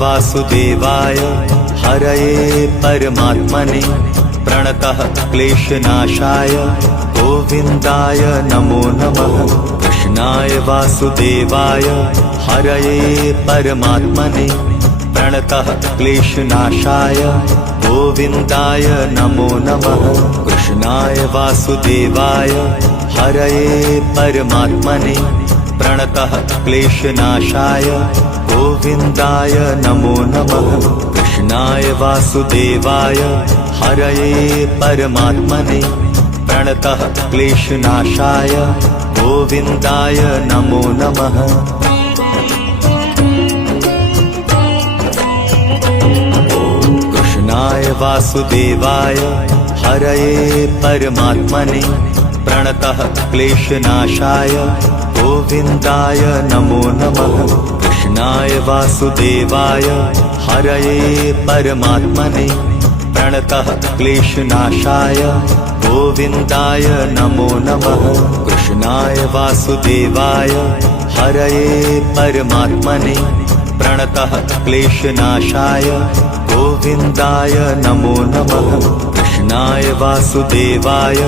वासुदेवाय हरये परमात्मने प्रणतः क्लेशनाशाय गोविन्दाय नमो नमः। कृष्णाय वासुदेवाय हरये परमात्मने प्रणतः क्लेशनाशाय गोविन्दाय नमो नमः। कृष्णाय वासुदेवाय हरये परमात्मने प्रणतः क्लेशनाशाय गोविन्दाय नमो नमः। कृष्णाय वासुदेवाय हरये परमात्मने प्रणतः क्लेशनाशाय गोविन्दाय नमो नमः। कृष्णाय वासुदेवाय हरये परमात्मने प्रणतः क्लेशनाशाय गोविन्दाय नमो नमः। कृष्णाय वासुदेवाय हरये परमात्मने प्रणतः क्लेशनाशाय गोविन्दाय नमो नमः। कृष्णाय वासुदेवाय हरये परमात्मने प्रणतः क्लेशनाशाय गोविन्दाय नमो नमः। कृष्णाय वासुदेवाय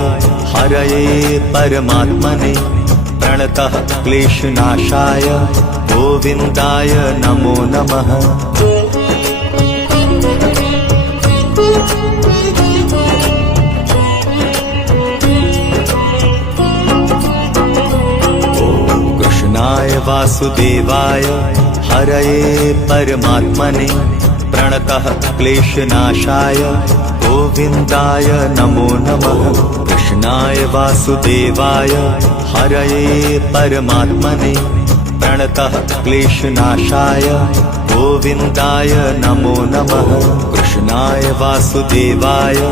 हरये परमात्मने प्रणतः क्लेशनाशाय गोविन्दाय नमो नमः। कृष्णाय वासुदेवाय हरये परमात्मने प्रणतः क्लेशनाशाय गोविन्दाय नमो नमः। कृष्णाय वासुदेवाय हरये परमात्मने प्रणतः क्लेशनाशाय गोविन्दाय नमो नमः। कृष्णाय वासुदेवाय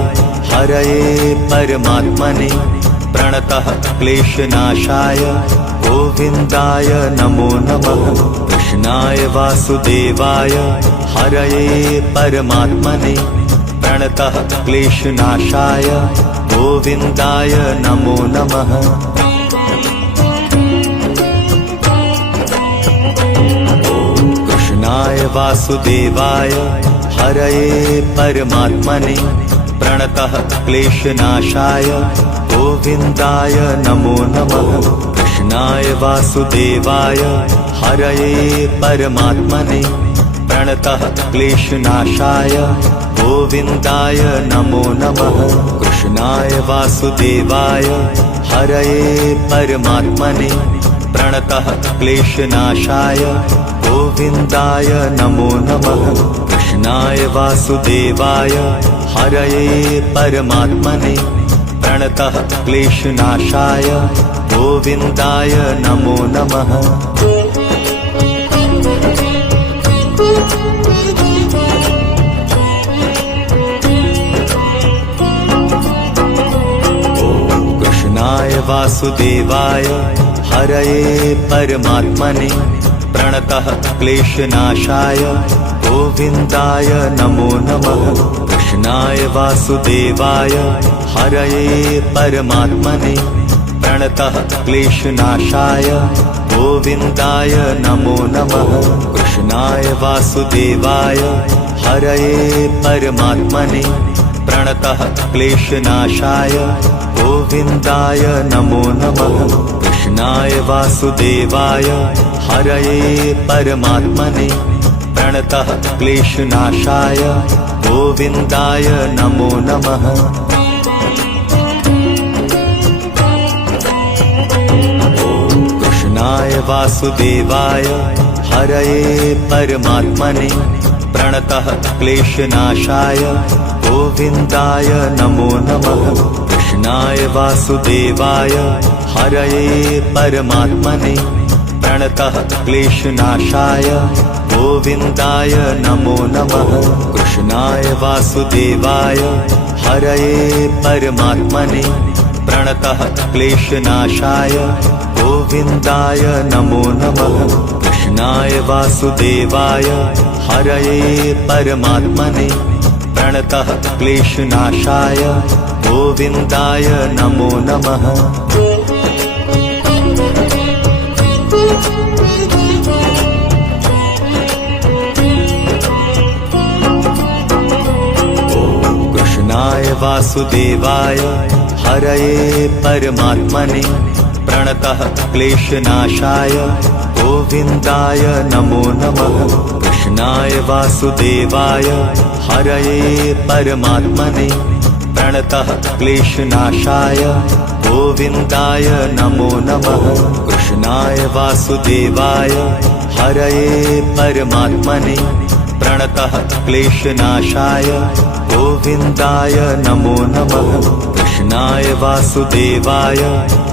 हरये परमात्मने प्रणतः क्लेशनाशाय गोविन्दाय नमो नमः। कृष्णाय वासुदेवाय हरये परमात्मने प्रणतः क्लेशनाशाय गोविन्दाय नमो नमः। कृष्णाय वासुदेवाय हरये परमात्मने प्रणतः क्लेशनाशाय गोविन्दाय नमो नमः। कृष्णाय वासुदेवाय हरये परमात्मने प्रणतः क्लेशनाशाय गोविन्दाय नमो नमः। कृष्णाय वासुदेवाय हरये परमात्मने प्रणतः क्लेशनाशाय गोविन्दाय नमो नमः। कृष्णाय वासुदेवाय हरये परमात्मने प्रणतः क्लेशनाशाय गोविन्दाय नमो नमः। कृष्णाय वासुदेवाय हरये परमात्मने प्रणतः क्लेशनाशाय गोविन्दाय नमो नमः। कृष्णाय वासुदेवाय हरये परमात्मने प्रणतः क्लेशनाशाय गोविन्दाय नमो नमः। कृष्णाय वासुदेवाय हरये परमात्मने प्रणतः क्लेशनाशाय गोविन्दाय नमो नमः। कृष्णाय वासुदेवाय हरये परमात्मने प्रणतः क्लेशनाशाय गोविन्दाय नमो नमः। कृष्णाय वासुदेवाय हरये परमात्मने प्रणतः क्लेशनाशाय गोविन्दाय नमो नमः। कृष्णाय वासुदेवाय हरये परमात्मने प्रणतः क्लेशनाशाय गोविन्दाय नमो नमः। कृष्णाय वासुदेवाय हरये परमात्मने प्रणतः क्लेशनाशाय गोविन्दाय नमो नमः। कृष्णाय वासुदेवाय हरये परमात्मने प्रणतः क्लेशनाशाय गोविन्दाय नमो नमः। वासुदेवाय हरये परमात्मने प्रणतः क्लेशनाशाय गोविन्दाय नमो नमः। कृष्णाय वासुदेवाय हरये परमात्मने प्रणतः क्लेशनाशाय गोविन्दाय नमो नमः। कृष्णाय वासुदेवाय हरये परमात्मने प्रणतः क्लेशनाशाय गोविन्दाय नमो नमः। कृष्णाय वासुदेवाय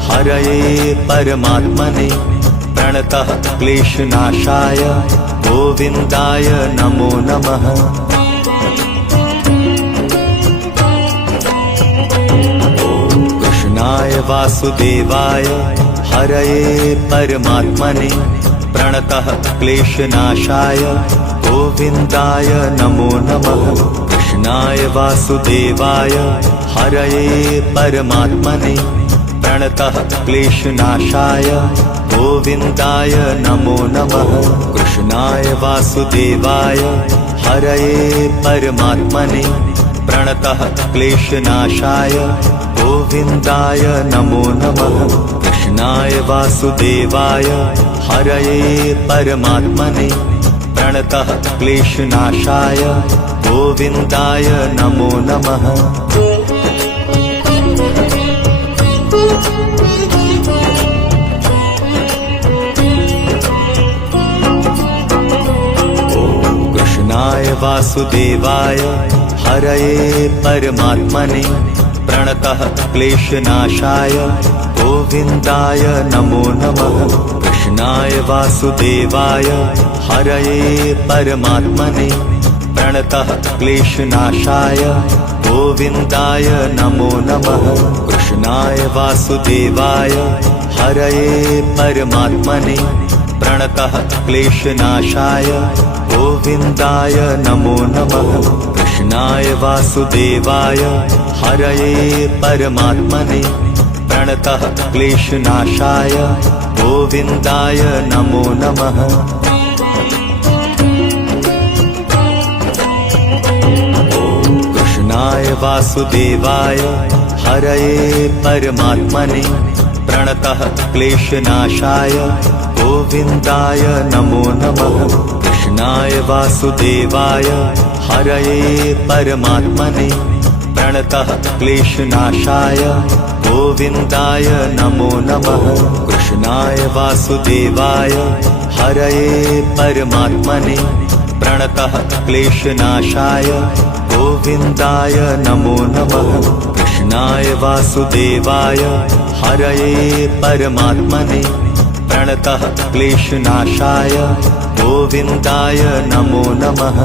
हरये परमात्मने प्रणतः क्लेशनाशाय गोविन्दाय नमो नमः। कृष्णाय वासुदेवाय हरये परमात्मने प्रणतः क्लेशनाशाय गोविन्दाय नमो नमः। कृष्णाय वासुदेवाय हरये परमात्मने प्रणतः क्लेशनाशाय गोविन्दाय नमो नमः। कृष्णाय वासुदेवाय हरये परमात्मने प्रणतः क्लेशनाशाय गोविन्दाय नमो नमः। कृष्णाय वासुदेवाय हरये परमात्मने प्रणतः क्लेशनाशाय गोविन्दाय नमो नमः। कृष्णाय वासुदेवाय हरये परमात्मने प्रणतः क्लेशनाशाय गोविन्दाय नमो नमः। कृष्णाय वासुदेवाय हरये परमात्मने प्रणतः क्लेशनाशाय गोविन्दाय नमो नमः। कृष्णाय वासुदेवाय हरये परमात्मने प्रणतः क्लेशनाशाय गोविन्दाय नमो नमः। कृष्णाय वासुदेवाय हरये परमात्मने प्रणतः क्लेशनाशाय गोविन्दाय नमो नमः। कृष्णाय वासुदेवाय हरये परमात्मने प्रणतः क्लेशनाशाय गोविन्दाय नमो नमः। कृष्णाय वासुदेवाय हरये परमात्मने प्रणतः क्लेशनाशाय गोविन्दाय नमो नमः। कृष्णाय वासुदेवाय हरये परमात्मने प्रणतः क्लेशनाशाय गोविन्दाय नमो नमः। कृष्णाय वासुदेवाय हरये परमात्मने प्रणतः क्लेशनाशाय गोविन्दाय नमो नमः।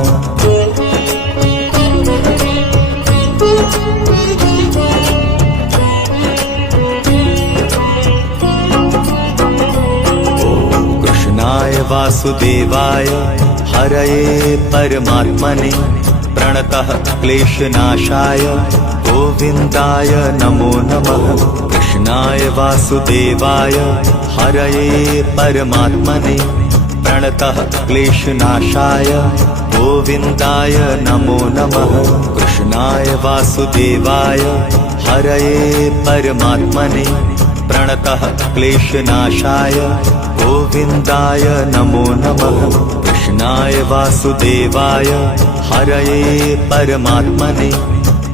कृष्णाय वासुदेवाय हरये परमात्मने प्रणतः क्लेशनाशाय गोविन्दाय नमो नमः। कृष्णाय वासुदेवाय हरये परमात्मने प्रणतः क्लेशनाशाय गोविन्दाय नमो नमः। कृष्णाय वासुदेवाय हरये परमात्मने प्रणतः क्लेशनाशाय गोविन्दाय नमो नमः। कृष्णाय वासुदेवाय हरये परमात्मने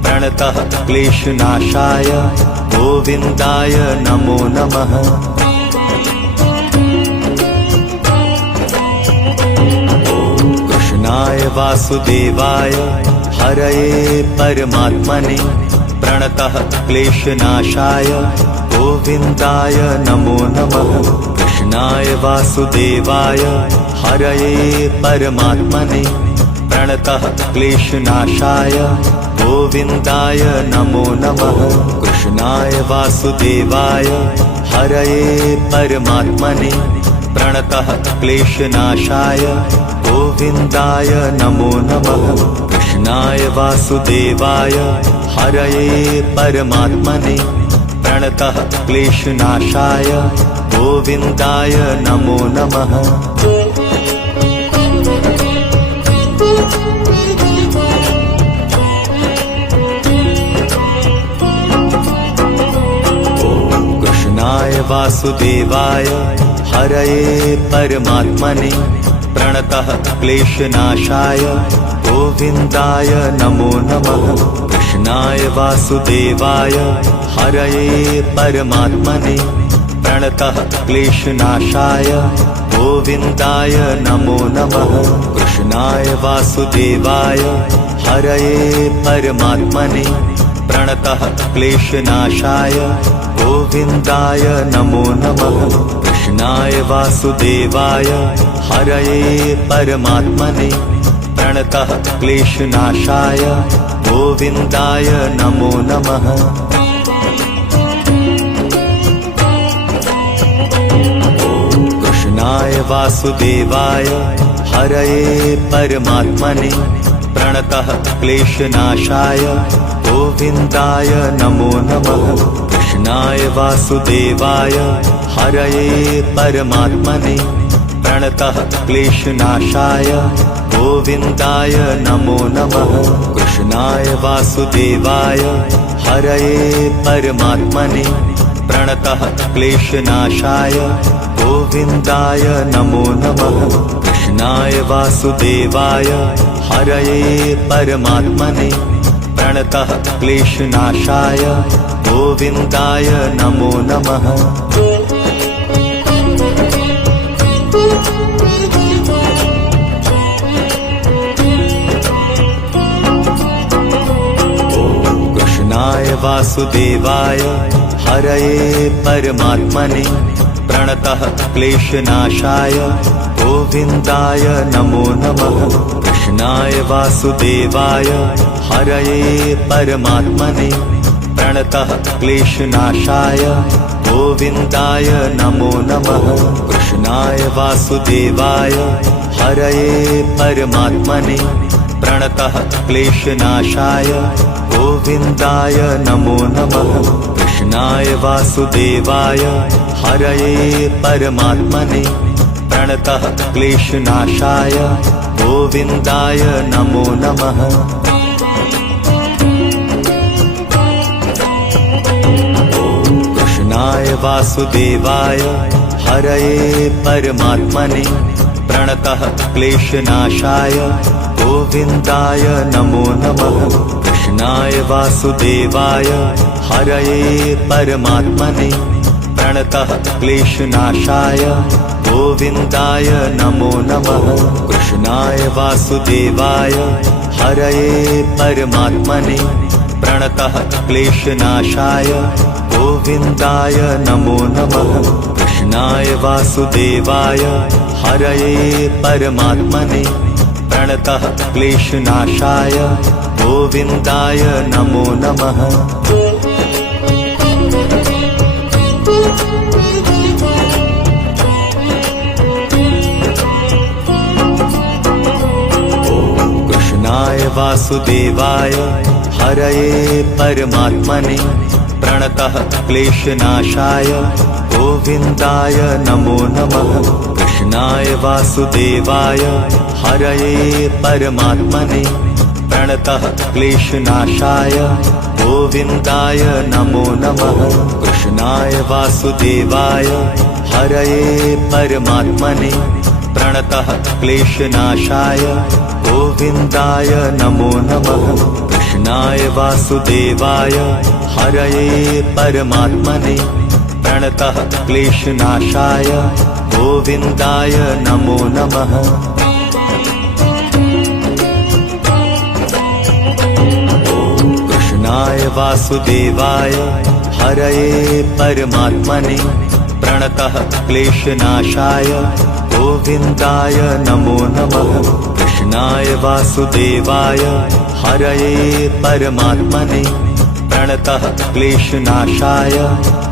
प्रणतः क्लेशनाशाय गोविन्दाय नमो नमः। कृष्णाय वासुदेवाय हरये परमात्मने प्रणतः क्लेशनाशाय गोविन्दाय नमो नमः। कृष्णाय वासुदेवाय हरये परमात्मने प्रणतः क्लेशनाशाय गोविन्दाय नमो नमः। कृष्णाय वासुदेवाय हरये परमात्मने प्रणतः क्लेशनाशाय गोविन्दाय नमो नमः। कृष्णाय वासुदेवाय हरये परमात्मने प्रणतः क्लेशनाशाय गोविन्दाय नमो नमः। वासुदेवाय हरये परमात्मने प्रणतः क्लेशनाशाय गोविन्दाय नमो नमः। कृष्णाय वासुदेवाय हरये परमात्मने प्रणतः क्लेशनाशाय गोविन्दाय नमो नमः। कृष्णाय वासुदेवाय हरये परमात्मने प्रणतः क्लेशनाशाय गोविन्दाय नमो नमः। कृष्णाय वासुदेवाय हरये परमात्मने प्रणतः क्लेशनाशाय गोविन्दाय नमो नमः। कृष्णाय वासुदेवाय हरये परमात्मने प्रणतः क्लेशनाशाय गोविन्दाय नमो नमः। कृष्णाय वासुदेवाय हरये परमात्मने प्रणतः क्लेशनाशाय गोविन्दाय नमो नमः। कृष्णाय वासुदेवाय हरये परमात्मने प्रणतः क्लेशनाशाय गोविन्दाय नमो नमः। कृष्णाय वासुदेवाय हरये परमात्मने प्रणतः क्लेशनाशाय गोविन्दाय नमो नमः। कृष्णाय वासुदेवाय हरये परमात्मने प्रणतः क्लेशनाशाय गोविन्दाय नमो नमः। कृष्णाय वासुदेवाय हरये परमात्मने प्रणतः क्लेशनाशाय गोविन्दाय नमो नमः। कृष्णाय वासुदेवाय हरये परमात्मने प्रणतः क्लेशनाशाय गोविन्दाय नमो नमः। कृष्णाय वासुदेवाय हरये परमात्मने प्रणतः क्लेशनाशाय गोविन्दाय नमो नमः। कृष्णाय वासुदेवाय हरये परमात्मने प्रणतः क्लेशनाशाय गोविन्दाय नमो नमः। कृष्णाय वासुदेवाय हरये परमात्मने प्रणतः क्लेशनाशाय गोविन्दाय नमो नमः। कृष्णाय वासुदेवाय हरये परमात्मने प्रणतः क्लेशनाशाय गोविन्दाय नमो नमः। कृष्णाय वासुदेवाय हरये परमात्मने प्रणतः क्लेशनाशाय गोविन्दाय नमो नमः। कृष्णाय वासुदेवाय हरये परमात्मने प्रणतः क्लेशनाशाय गोविन्दाय नमो नमः। कृष्णाय वासुदेवाय हरये परमात्मने प्रणतः क्लेशनाशाय गोविन्दाय नमो नमः। कृष्णाय वासुदेवाय हरये परमात्मने प्रणतः क्लेशनाशाय गोविन्दाय नमो नमः। कृष्णाय वासुदेवाय हरये परमात्मने प्रणतः क्लेशनाशाय गोविन्दाय नमो नमः। कृष्णाय वासुदेवाय हरये परमात्मने प्रणतः क्लेशनाशाय गोविन्दाय नमो नमः। कृष्णाय वासुदेवाय हरये परमात्मने प्रणतः क्लेशनाशाय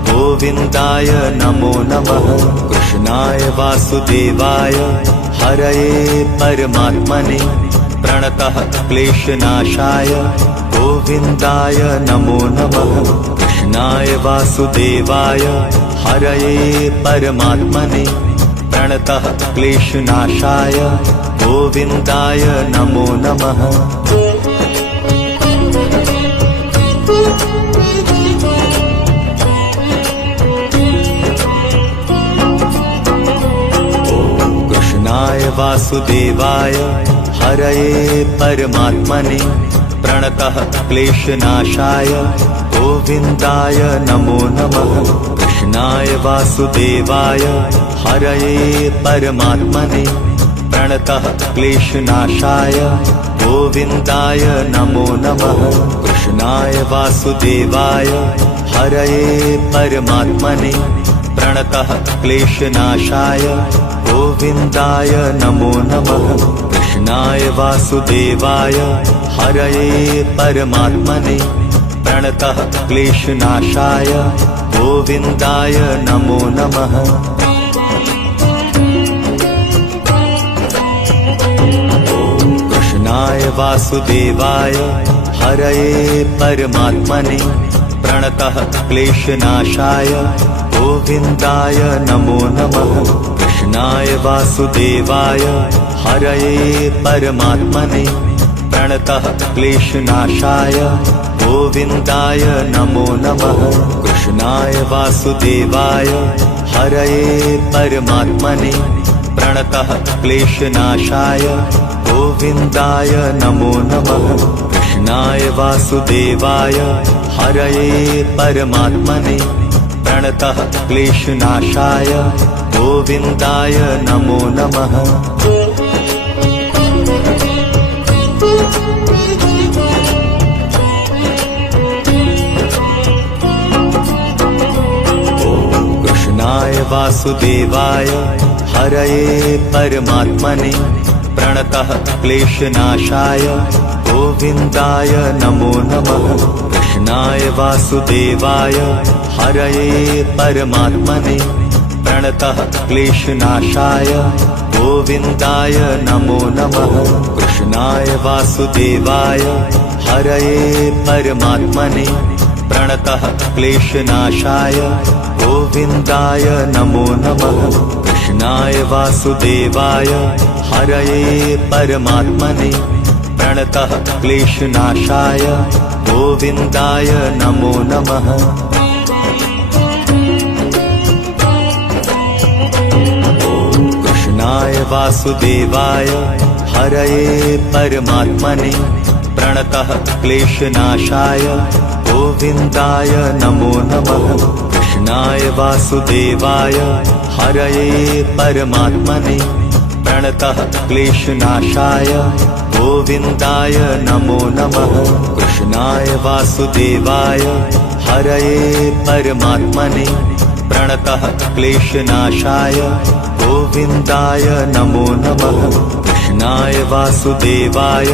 गोविन्दाय नमो नमः। कृष्णाय वासुदेवाय हरये परमात्मने प्रणतः क्लेशनाशाय गोविन्दाय नमो नमः। कृष्णाय वासुदेवाय हरये परमात्मने प्रणतः क्लेशनाशाय गोविन्दाय नमो नमः। वासुदेवाय हरये परमात्मने प्रणतः क्लेशनाशाय गोविन्दाय नमो नमः। कृष्णाय वासुदेवाय हरये परमात्मने प्रणतः क्लेशनाशाय गोविन्दाय नमो नमः। कृष्णाय वासुदेवाय हरये परमात्मने प्रणतः क्लेशनाशाय गोविन्दाय नमो नमः। कृष्णाय वासुदेवाय हरये परमात्मने प्रणतः क्लेशनाशाय गोविन्दाय नमो नमः। कृष्णाय वासुदेवाय हरये परमात्मने प्रणतः क्लेशनाशाय गोविन्दाय नमो नमः। कृष्णाय वासुदेवाय हरये परमात्मने प्रणतः क्लेशनाशाय गोविन्दाय नमो नमः। कृष्णाय वासुदेवाय हरये परमात्मने प्रणतः क्लेशनाशाय गोविन्दाय नमो नमः। कृष्णाय वासुदेवाय हरये परमात्मने प्रणतः क्लेशनाशाय गोविन्दाय नमो नमः। कृष्णाय वासुदेवाय हरये परमात्मने प्रणतः क्लेशनाशाय गोविन्दाय नमो नमः। कृष्णाय वासुदेवाय हरये परमात्मने प्रणतः क्लेशनाशाय गोविन्दाय नमो नमः। कृष्णाय वासुदेवाय हरये परमात्मने प्रणतः क्लेशनाशाय गोविन्दाय नमो नमः। कृष्णाय वासुदेवाय हरये परमात्मने प्रणतः क्लेशनाशाय गोविन्दाय नमो नमः। कृष्णाय वासुदेवाय हरये परमात्मने प्रणतः क्लेशनाशाय गोविन्दाय नमो नमः। कृष्णाय वासुदेवाय हरये परमात्मने प्रणतः क्लेशनाशाय गोविन्दाय नमो नमः। कृष्णाय वासुदेवाय हरये परमात्मने प्रणतः क्लेशनाशाय गोविन्दाय नमो नमः। कृष्णाय वासुदेवाय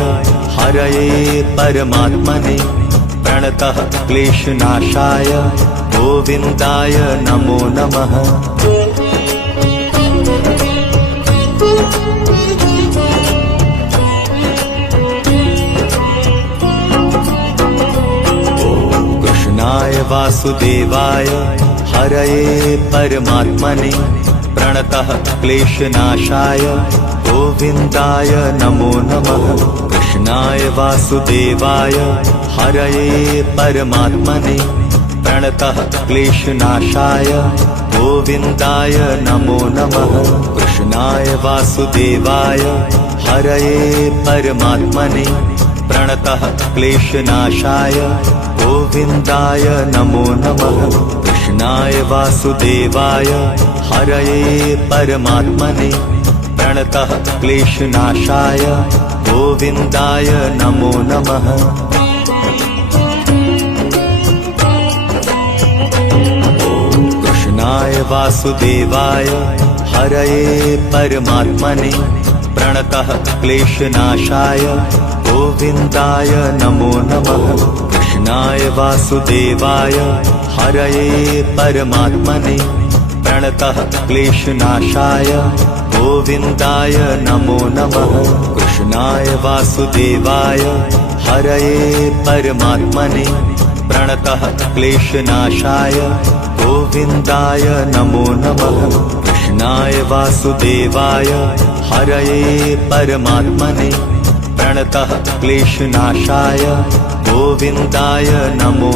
हरये परमात्मने प्रणतः क्लेशनाशाय गोविन्दाय नमो नमः। कृष्णाय वासुदेवाय हरये परमात्मने प्रणतः क्लेशनाशाय गोविन्दाय नमो नमः। कृष्णाय वासुदेवाय हरये परमात्मने प्रणतः क्लेशनाशाय गोविन्दाय नमो नमः। कृष्णाय वासुदेवाय हरये परमात्मने प्रणतः क्लेशनाशाय गोविन्दाय नमो नमः। कृष्णाय वासुदेवाय हरये परमात्मने प्रणतः क्लेशनाशाय गोविन्दाय नमो नमः। कृष्णाय वासुदेवाय हरये परमात्मने प्रणतः क्लेशनाशाय गोविन्दाय नमो नमः। कृष्णाय वासुदेवाय हरये परमात्मने प्रणतः क्लेशनाशाय गोविन्दाय नमो नमः। कृष्णाय वासुदेवाय हरये परमात्मने प्रणतः क्लेशनाशाय गोविन्दाय नमो नमः। कृष्णाय वासुदेवाय हरये परमात्मने प्रणतः क्लेशनाशाय गोविन्दाय नमो